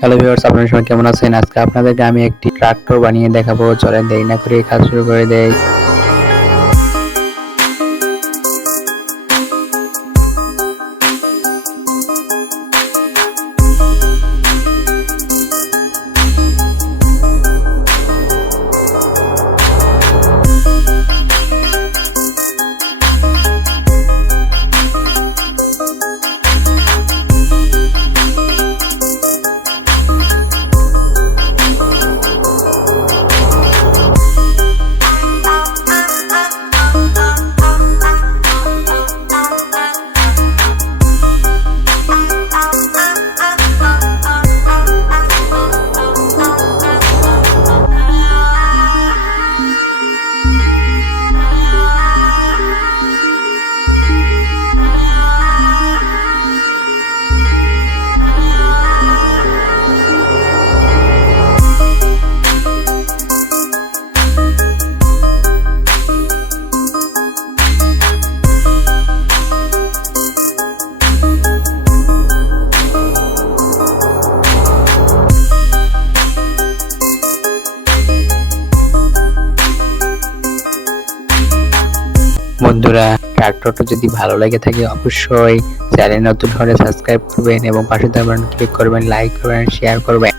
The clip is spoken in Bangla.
হ্যালো ভিউয়ার্স, আপনারা সবাই কেমন আছেন? আজকে আপনাদেরকে আমি একটি ট্রাক্টর বানিয়ে দেখাবো। চলেন দেরি না করে কাজ শুরু করে দেই। বন্ধুরা, ট্রাক্টরটা যদি ভালো লেগে থাকে অবশ্যই চ্যানেল নতুন হলে সাবস্ক্রাইব করবেন এবং পাশে থাকা বাটন ক্লিক করবেন, লাইক করবেন, শেয়ার করবেন।